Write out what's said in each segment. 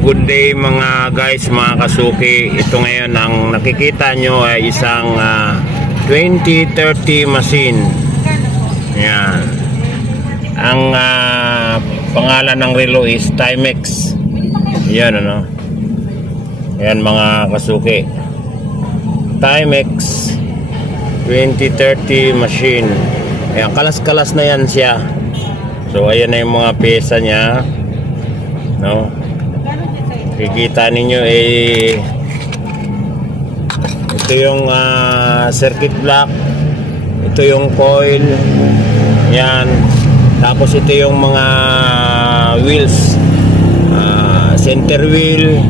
Good day mga guys, mga kasuki. Ito ngayon ang nakikita nyo ay isang 2030 machine. Yan. Ang pangalan ng relo is Timex. Yan ano. Yan mga kasuki. Timex 2030 machine. Ayan, kalas-kalas na yan siya. So ayan na yung mga pyesa niya. No? Kikita ninyo ito yung circuit block, ito yung coil, yan. Tapos ito yung mga wheels, center wheel,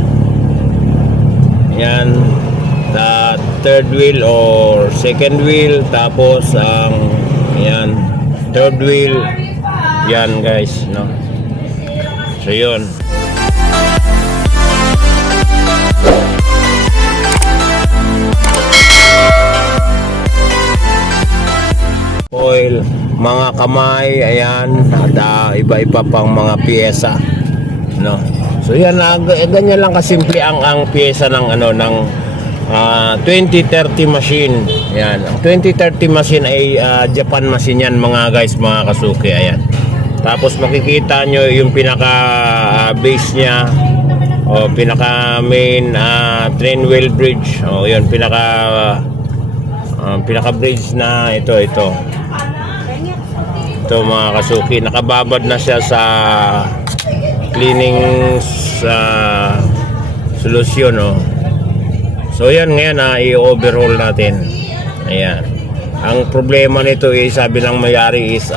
yan, the third wheel or second wheel, tapos ang yan, third wheel, yan guys, no. So yun. Oil, mga kamay, ayan, at iba-iba pang mga piyesa, no. So yan, ganyan lang kasimple ang piyesa ng ng 2030 machine. Yan, ang 2030 machine ay Japan machine yan mga guys, mga kasuki. Ayan, tapos makikita nyo yung pinaka base nya o pinaka main train wheel bridge, o yun, pinaka bridge na ito mga kasuki. Nakababad na siya sa cleaning solusyon, no? So yan ngayon i-overhaul natin. Ayan, ang problema nito sabi ng mayari is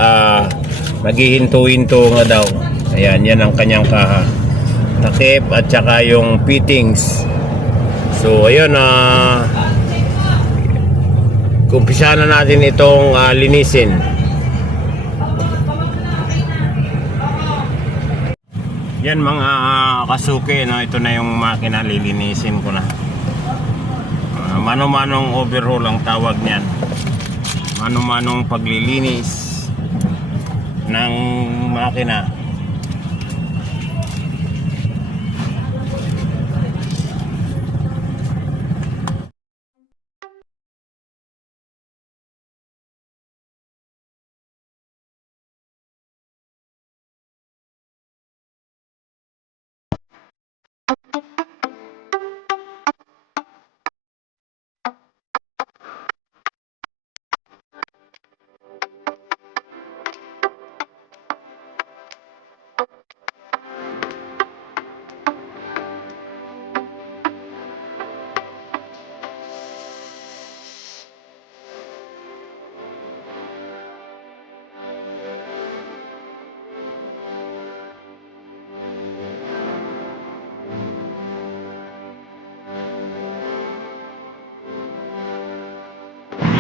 naghihinto-hinto nga daw. Ayan, yan ang kanyang takip at saka yung fittings. So ayun, umpisa na natin itong linisin. Yan mga kasuki, no? Ito na yung makina, lilinisin ko na. Mano-manong overhaul ang tawag niyan. Mano-manong paglilinis ng makina.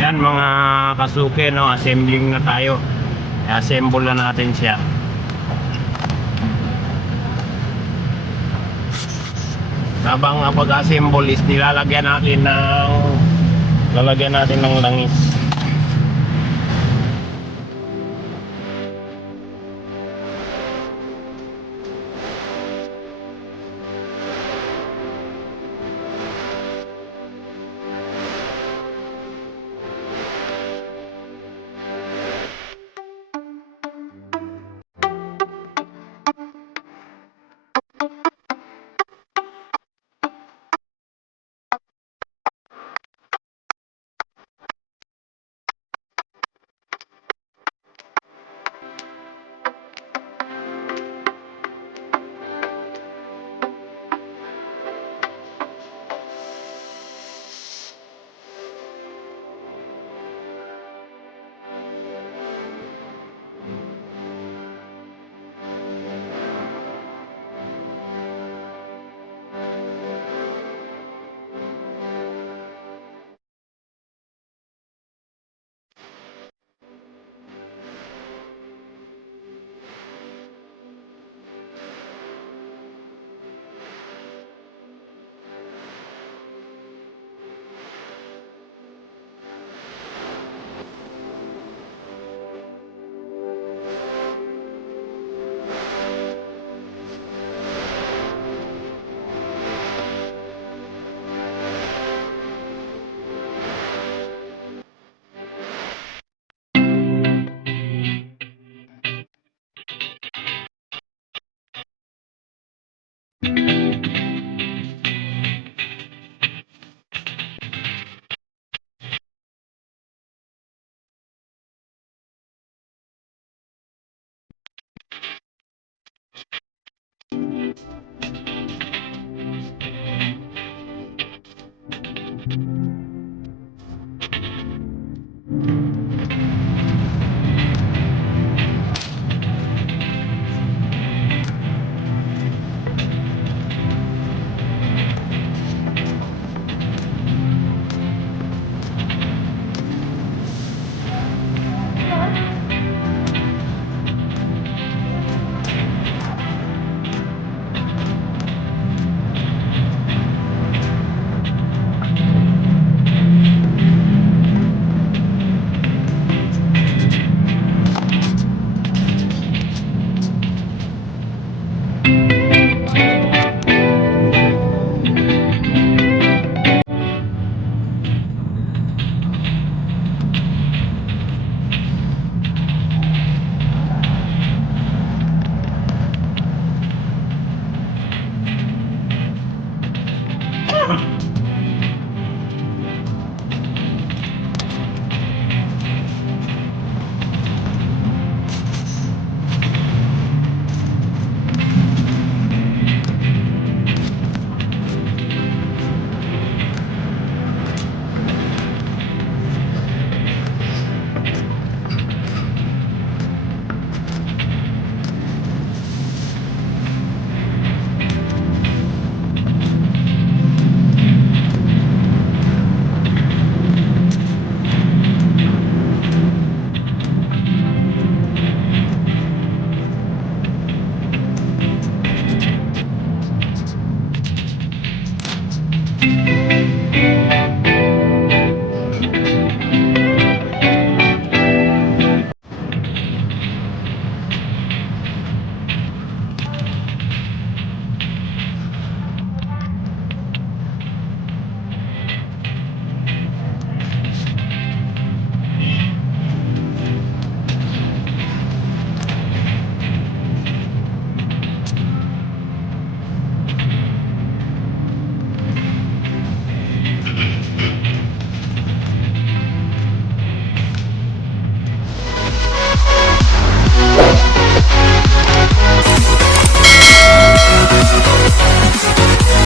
Yan mga kasuke, no, assembling na tayo. I-assemble na natin siya. Habang pag-assemble is lalagyan natin ng langis.